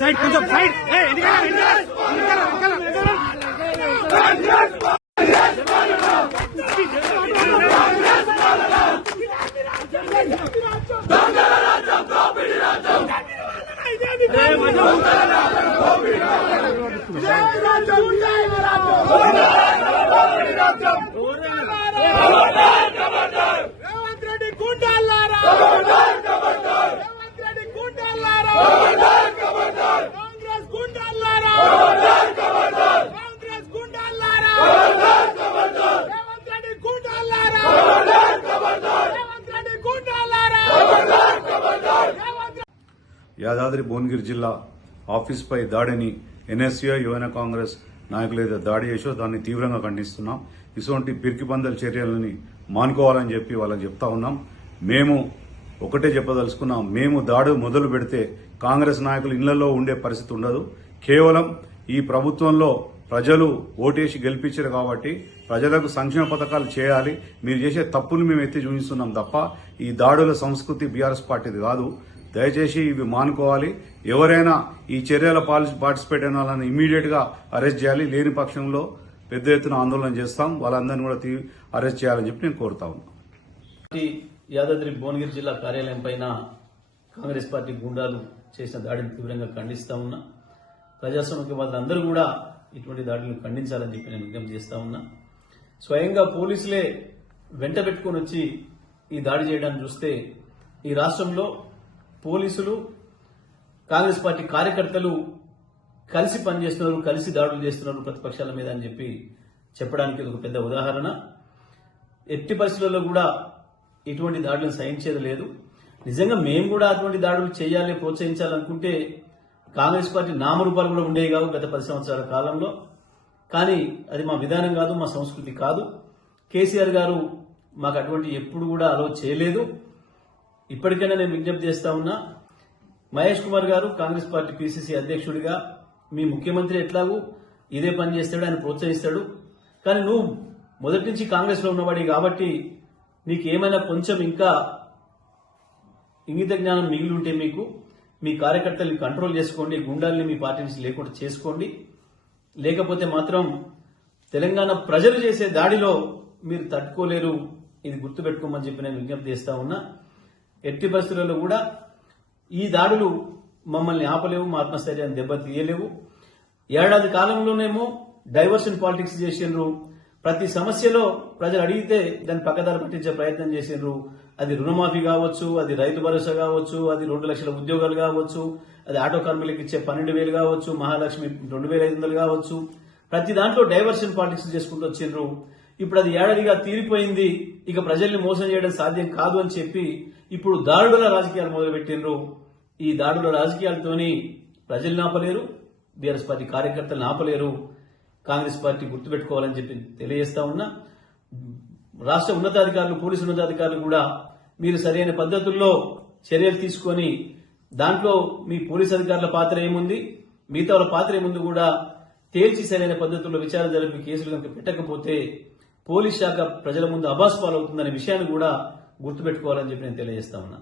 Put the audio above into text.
Side కొంచెం side Revanth Reddy గుండాలారా, Revanth Reddy గుండాలారా, Congress గుండాలారా, Congress గుండాలారా, Revanth Reddy గుండాలారా, Revanth Reddy గుండాలారా. Yadadri Bhuvanagiri జిల్లా ఆఫీస్పై దాడిని ఎన్ఎస్యూ యువన కాంగ్రెస్ నాయకులు ఏదో దాడి చేసో దాన్ని తీవ్రంగా ఖండిస్తున్నాం. ఇటువంటి పిరికిపందల చర్యలని మానుకోవాలని చెప్పి వాళ్ళకి చెప్తా ఉన్నాం. మేము ఒకటే చెప్పదలుచుకున్నాం, మేము దాడి మొదలు పెడితే కాంగ్రెస్ నాయకులు ఇళ్లలో ఉండే పరిస్థితి ఉండదు. కేవలం ఈ ప్రభుత్వంలో ప్రజలు ఓటేసి గెలిపించారు కాబట్టి ప్రజలకు సంక్షేమ పథకాలు చేయాలి, మీరు చేసే తప్పులు మేము ఎత్తి చూపిస్తున్నాం తప్ప ఈ దాడుల సంస్కృతి బీఆర్ఎస్ పార్టీది కాదు. దయచేసి ఇవి మానుకోవాలి. ఎవరైనా ఈ చర్యల పార్టిసిపేట్ అయిన వాళ్ళని ఇమ్మీడియట్ గా అరెస్ట్ చేయాలి. లేని పక్షంలో పెద్ద ఎత్తున ఆందోళన చేస్తాం. వాళ్ళందరినీ కూడా అరెస్ట్ చేయాలని చెప్పి నేను కోరుతా ఉన్నా. యాదాద్రి భువనగిరి జిల్లా కార్యాలయం పైన కాంగ్రెస్ పార్టీ గుండాలు చేసిన దాడిని తీవ్రంగా ఖండిస్తా ఉన్నా. ప్రజాస్వామ్యవాదులందరూ కూడా ఇటువంటి దాడులను ఖండించాలని చెప్పి నేను విజ్ఞప్తి చేస్తా ఉన్నా. స్వయంగా పోలీసులే వెంట పెట్టుకుని వచ్చి ఈ దాడి చేయడాన్ని చూస్తే ఈ రాష్ట్రంలో పోలీసులు కాంగ్రెస్ పార్టీ కార్యకర్తలు కలిసి పనిచేస్తున్నారు, కలిసి దాడులు చేస్తున్నారు ప్రతిపక్షాల మీద అని చెప్పి చెప్పడానికి ఇది ఒక పెద్ద ఉదాహరణ. ఎట్టి పరిస్థితుల్లో కూడా ఇటువంటి దాడులను సహించేది లేదు. నిజంగా మేము కూడా అటువంటి దాడులు చేయాలి, ప్రోత్సహించాలనుకుంటే కాంగ్రెస్ పార్టీ నామరూపాలు కూడా ఉండేవి కావు గత 10 సంవత్సరాల కాలంలో. కానీ అది మా విధానం కాదు, మా సంస్కృతి కాదు. కేసీఆర్ గారు మాకు అటువంటి ఎప్పుడు కూడా అలో చేయలేదు. ఇప్పటికైనా నేను విజ్ఞప్తి చేస్తా ఉన్నా, మహేష్ కుమార్ గారు కాంగ్రెస్ పార్టీ పిసిసి అధ్యక్షుడిగా మీ ముఖ్యమంత్రి ఎట్లాగూ ఇదే పని చేస్తాడు, ఆయన ప్రోత్సహిస్తాడు. కానీ నువ్వు మొదటి నుంచి కాంగ్రెస్ లో ఉన్నవాడి కాబట్టి నీకు ఏమైనా కొంచెం ఇంకా ఇంగిత జ్ఞానం మిగిలి ఉంటే మీకు మీ కార్యకర్తల్ని కంట్రోల్ చేసుకోండి, గుండాల్ని మీ పార్టీ నుంచి లేకుండా చేసుకోండి. లేకపోతే మాత్రం తెలంగాణ ప్రజలు చేసే దాడిలో మీరు తట్టుకోలేరు. ఇది గుర్తుపెట్టుకోమని చెప్పి నేను విజ్ఞప్తి చేస్తా ఉన్నా. ఎట్టి పరిస్థితులలో కూడా ఈ దాడులు మమ్మల్ని ఆపలేవు, మా ఆత్మస్థైర్యాన్ని దెబ్బతీయలేవు. ఏడాది కాలంలోనేమో డైవర్షన్ పాలిటిక్స్ చేసిండ్రు. ప్రతి సమస్యలో ప్రజలు అడిగితే దాన్ని పక్కదారి పట్టించే ప్రయత్నం చేసిండ్రు. అది రుణమాఫీ కావచ్చు, అది రైతు భరోసా కావచ్చు, అది 2 లక్షల ఉద్యోగాలు కావచ్చు, అది ఆటో కార్మికులకు ఇచ్చే 12,000 కావచ్చు, మహాలక్ష్మి 2,500 కావచ్చు. ప్రతి దాంట్లో డైవర్షన్ పాలిటిక్స్ చేసుకుంటూ వచ్చిండ్రు. ఇప్పుడు అది ఏడాదిగా తీరిపోయింది, ఇక ప్రజల్ని మోసం చేయడం సాధ్యం కాదు అని చెప్పి ఇప్పుడు దాడుల రాజకీయాలు మొదలుపెట్టిండ్రు. ఈ దాడుల రాజకీయాలతోని ప్రజల్ని ఆపలేరు, బీఆర్ఎస్ పార్టీ కార్యకర్తలను ఆపలేరు. కాంగ్రెస్ పార్టీ గుర్తుపెట్టుకోవాలని చెప్పి తెలియజేస్తా ఉన్నా. రాష్ట్ర ఉన్నతాధికారులు, పోలీసు ఉన్నతాధికారులు కూడా మీరు సరైన పద్ధతుల్లో చర్యలు తీసుకొని దాంట్లో మీ పోలీసు అధికారుల పాత్ర ఏముంది, మిగతా వాళ్ళ పాత్ర ఏముంది కూడా తేల్చి సరైన పద్ధతుల్లో విచారణ జరిపి కేసులు కనుక పెట్టకపోతే పోలీస్ శాఖ ప్రజల ముందు అబాస్పాలవుతుందనే విషయాన్ని కూడా గుర్తుపెట్టుకోవాలని చెప్పి నేను తెలియజేస్తా ఉన్నా.